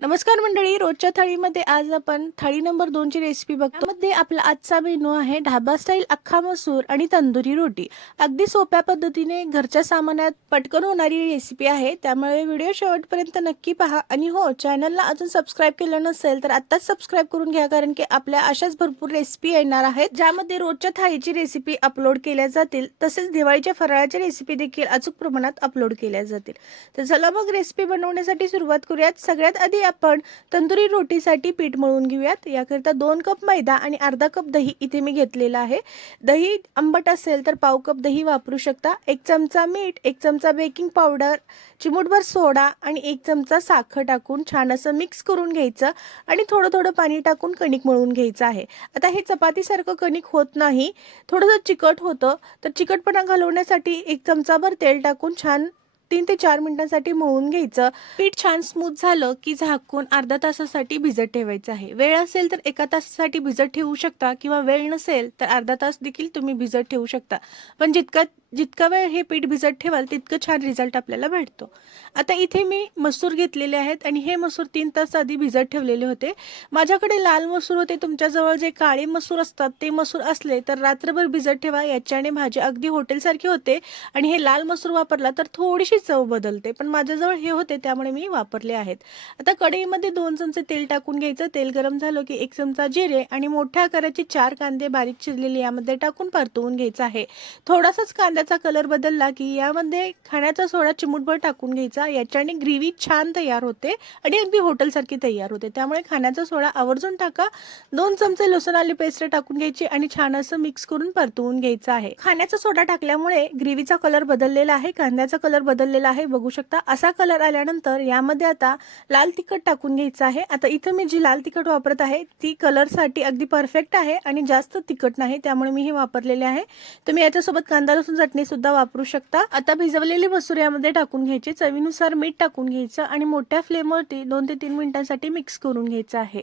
नमस्कार मंडळी रोजच्या थाळीमध्ये आज आपण थाळी नंबर दोनची रेसिपी बघतो. मध्ये आपला आजचा मेनू आहे ढाबा स्टाईल अख्खा मसूर आणि तंदुरी रोटी. अगदी सोप्या पद्धतीने घरच्या सामान्यात पटकन होणारी रेसिपी आहे. त्यामुळे व्हिडिओ शेवटपर्यंत नक्की पहा. आणि हो चॅनलला अजून सबस्क्राईब केलं नसेल तर आत्ताच सबस्क्राईब करून घ्या कारण की आपल्या अशाच भरपूर रेसिपी येणार आहेत ज्यामध्ये रोजच्या थाळीची रेसिपी अपलोड केल्या जातील. तसेच दिवाळीच्या फराळाच्या रेसिपी देखील अचूक प्रमाणात अपलोड केल्या जातील. तर चला मग रेसिपी बनवण्यासाठी सुरुवात करूयात. सगळ्यात आधी आपण तंदुरी रोटीसाठी पीठ मळून घेऊयात. याकरिता दोन कप मैदा आणि अर्धा कप दही इथे मी घेतलेला आहे. दही आंबट असेल तर पाव कप दही वापरू शकता. एक चमचा मीठ एक चमचा बेकिंग पावडर चिमूटभर सोडा आणि एक चमचा साखर टाकून छान असं मिक्स करून घ्यायचं आणि थोडं थोडं पाणी टाकून कणिक मळून घ्यायचं आहे. आता हे चपातीसारखं कणिक होत नाही. थोडंसं चिकट होतं. तर चिकटपणा घालवण्यासाठी एक चमचाभर तेल टाकून छान तीन ते चार मिनिटांसाठी मळून घ्यायचं. पीठ छान स्मूथ झालं की झाकून अर्धा तासासाठी भिजत ठेवायचं आहे. वेळ असेल तर एका तासासाठी भिजत ठेवू शकता किंवा वेळ नसेल तर अर्धा तास देखील तुम्ही भिजत ठेवू शकता. पण जितकं जितका वेळ हे पीठ भिजत ठेवाल तितकं छान रिझल्ट आपल्याला भेटतो. आता इथे मी मसूर घेतलेले आहेत आणि हे मसूर तीन तास आधी भिजत ठेवलेले होते. माझ्याकडे लाल मसूर होते तुमच्याजवळ जे काळे मसूर असतात ते मसूर असले तर रात्रभर भिजत ठेवा. याच्याने भाजी अगदी हॉटेलसारखी होते आणि हे लाल मसूर वापरला तर थोडीशी चव बदलते. पण माझ्याजवळ हे होते त्यामुळे मी वापरले आहेत. आता कढईमध्ये दोन चमचे तेल टाकून घ्यायचं. तेल गरम झालं की एक चमचा जिरे आणि मोठ्या आकाराचे चार कांदे बारीक चिरलेले यामध्ये टाकून परतवून घ्यायचं आहे. थोडासाच कांद्याचा कलर बदलला की यामध्ये खाण्याचा सोडा चिमूटभर टाकून घ्यायचा. याच्याने ग्रेव्ही छान तयार होते आणि अगदी हॉटेलसारखी तयार होते. त्यामुळे खाण्याचा सोडा आवर्जून टाका. दोन चमचे लसूण आली पेस्ट टाकून घ्यायची आणि छान असं मिक्स करून परतवून घ्यायचं आहे. खाण्याचा सोडा टाकल्यामुळे ग्रेव्हीचा कलर बदललेला आहे कांद्याचा कलर बदललेला आहे. बघू शकता असा कलर आल्यानंतर यामध्ये आता लाल तिखट टाकून घ्यायचं आहे. आता इथं मी जी लाल तिखट वापरत आहे ती कलरसाठी अगदी परफेक्ट आहे आणि जास्त तिखट नाही त्यामुळे मी हे वापरलेले आहे. तुम्ही याच्यासोबत कांदा लसूण चटणी सुद्धा वापरू शकता. आता भिजवलेली मसूर यामध्ये टाकून घ्यायची. चवीनुसार मीठ टाकून घ्यायचं आणि मोठ्या फ्लेमवरती दोन ते तीन मिनिटांसाठी मिक्स करून घ्यायचं आहे.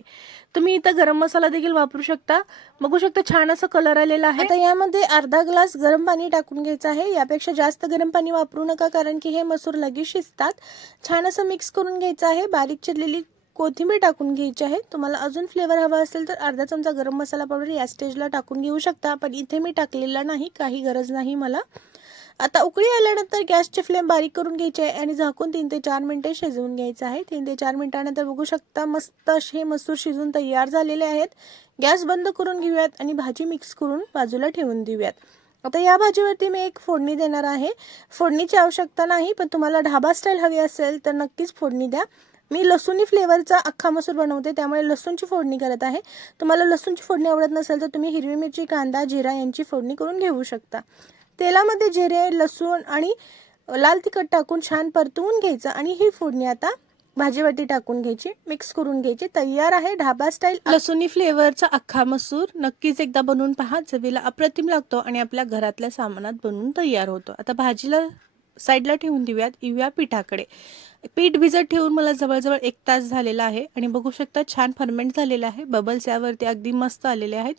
तुम्ही इथं गरम मसाला देखील वापरू शकता. बघू शकता छान असं कलर आलेला आहे. आता यामध्ये अर्धा ग्लास गरम पाणी टाकून घ्यायचं आहे. यापेक्षा जास्त गरम पाणी वापरू नका कारण की हे मसूर लगेच शिजतात. छान असं मिक्स करून घ्यायचं आहे. बारीक चिरलेली कोथिंबीर टाकून घ्यायची आहे. तुम्हाला अजून फ्लेवर हवा असेल तर अर्धा चमचा गरम मसाला पावडर या स्टेजला टाकून घेऊ शकता. पण इथे मी टाकलेला नाही काही गरज नाही मला. आता उकळी आल्यानंतर गॅसची फ्लेम बारीक करून घ्यायची आहे आणि झाकून तीन ते चार मिनटे शिजवून घ्यायचं आहे. तीन ते चार मिनिटानंतर बघू शकता मस्त असे मसूर शिजून तयार झालेले आहेत. गॅस बंद करून घेऊयात आणि भाजी मिक्स करून बाजूला ठेवून देऊयात. आता या भाजीवरती मी एक फोडणी देणार आहे. फोडणीची आवश्यकता नाही पण तुम्हाला ढाबा स्टाईल हवी असेल तर नक्कीच फोडणी द्या. मी लसूणी फ्लेवरचा अख्खा मसूर बनवते त्यामुळे लसूणची फोडणी करत आहे. तुम्हाला लसूणची फोडणी आवडत नसेल तर तुम्ही हिरवी मिरची कांदा जिरा यांची फोडणी करून घेऊ शकता. तेलामध्ये जिरे लसूण आणि लाल तिखट टाकून छान परतवून घ्यायचं आणि ही फोडणी आता भाजीवाटी टाकून घ्यायची मिक्स करून घ्यायची. तयार आहे ढाबा स्टाईल लसूणी फ्लेवरचा अख्खा मसूर नक्कीच एकदा बनवून पहा. चवीला अप्रतिम लागतो आणि आपल्या घरातल्या सामानात बनवून तयार होतो. आता भाजीला साईडला ठेवून देऊयात. येऊया पिठाकडे. पीठ भिजत ठेवून मला जवळजवळ एक तास झालेला आहे. आणि बघू शकता छान फर्मेंट झालेला आहे. बबल्स यावरती अगदी मस्त आलेले आहेत.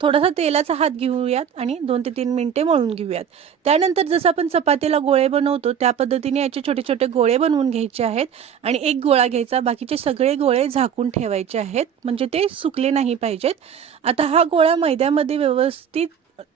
थोडासा तेलाचा हात घेऊयात आणि दोन ते तीन मिनटे मळून घेऊयात. त्यानंतर जसं आपण चपातीला गोळे बनवतो त्या पद्धतीने याचे छोटे छोटे गोळे बनवून घ्यायचे आहेत. आणि एक गोळा घ्यायचा. बाकीचे सगळे गोळे झाकून ठेवायचे आहेत. म्हणजे ते सुकले नाही पाहिजेत. आता हा गोळा मैद्यामध्ये व्यवस्थित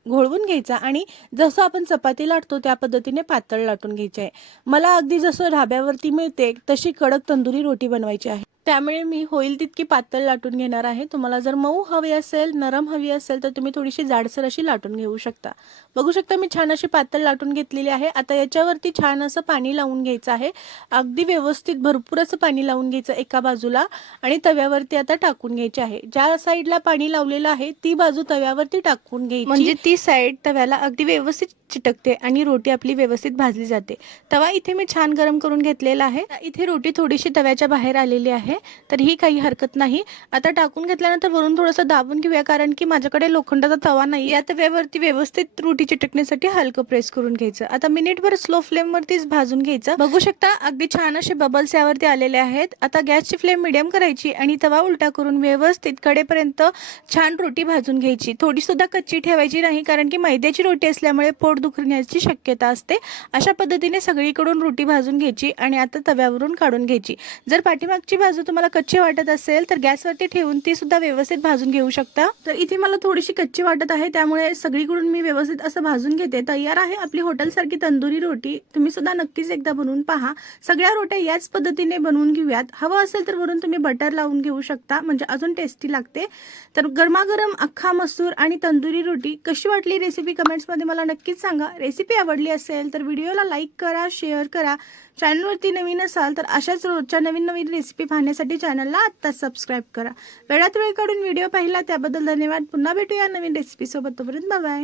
घोळवून घ्यायचा आणि जसं आपण चपाती लाटतो त्या पद्धतीने पातळ लाटून घ्यायची. आहे मला अगदी जसं ढाब्यावरती मिळते तशी कडक तंदुरी रोटी बनवायची आहे. त्यामुळे मी होईल तितकी पातळ लाटून घेणार आहे. तुम्हाला जर मऊ हवी असेल नरम हवी असेल तर तुम्ही थोडीशी जाडसर अशी लाटून घेऊ शकता. बघू शकता मी छान अशी पातळ लाटून घेतलेली आहे. आता याच्यावरती छान असं पाणी लावून घ्यायचं आहे. अगदी व्यवस्थित भरपूर असं पाणी लावून घ्यायचं एका बाजूला आणि तव्यावरती आता टाकून घ्यायचे आहे. ज्या साईडला पाणी लावलेलं आहे ती बाजू तव्यावरती टाकून घ्यायची. म्हणजे ती साईड तव्याला अगदी व्यवस्थित चिटकते आणि रोटी आपली व्यवस्थित भाजली जाते. तवा इथे मी छान गरम करून घेतलेला आहे. इथे रोटी थोडीशी तव्याच्या बाहेर आलेली आहे. तर ही काही हरकत नाही. आता टाकून घेतल्यानंतर वरून थोडंसं दाबून घेऊया कारण की माझ्याकडे लोखंडाचा तवा नाही. या तव्यावरती व्यवस्थित रोटी चिटकण्यासाठी हलकं प्रेस करून घ्यायचं. आता मिनिटभर स्लो फ्लेमवरतीच भाजून घ्यायचं. बघू शकता अगदी छान असे बबल्स यावरती आलेले आहेत. आता गॅसची फ्लेम मिडियम करायची आणि तवा उलटा करून व्यवस्थित कडेपर्यंत छान रोटी भाजून घ्यायची. थोडी सुद्धा कच्ची ठेवायची नाही कारण की मैद्याची रोटी असल्यामुळे पोट दुखण्याची शक्यता असते. अशा पद्धतीने सगळीकडून रोटी भाजून घ्यायची आणि आता तव्यावरून काढून घ्यायची. जर पाठीमागची बाजू तुम्हाला कच्ची वाटत असेल तर गॅसवरती ठेवून ती सुद्धा व्यवस्थित भाजून घेऊ शकता. तर इथे मला थोडीशी कच्ची वाटत आहे त्यामुळे सगळीकडून मी व्यवस्थित असं भाजून घेते. तयार आहे आपली हॉटेलसारखी तंदुरी रोटी. तुम्ही सुद्धा नक्कीच एकदा बनवून पहा. सगळ्या रोट्या याच पद्धतीने बनवून घेऊयात. हवं असेल तर वरून तुम्ही बटर लावून घेऊ शकता म्हणजे अजून टेस्टी लागते. तर गरमागरम अख्खा मसूर आणि तंदुरी रोटी कशी वाटली रेसिपी कमेंट्समध्ये मला नक्कीच सांगा. रेसिपी आवडली असेल तर व्हिडिओला लाईक करा शेअर करा. चॅनलवरती नवीन असाल तर अशाच रोजच्या नवीन नवीन रेसिपी पाहण्यासाठी चॅनलला आत्ताच सबस्क्राईब करा. वेळात वेळ काढून व्हिडिओ पाहिला त्याबद्दल धन्यवाद. पुन्हा भेटूया नवीन रेसिपीसोबत तोपर्यंत बाय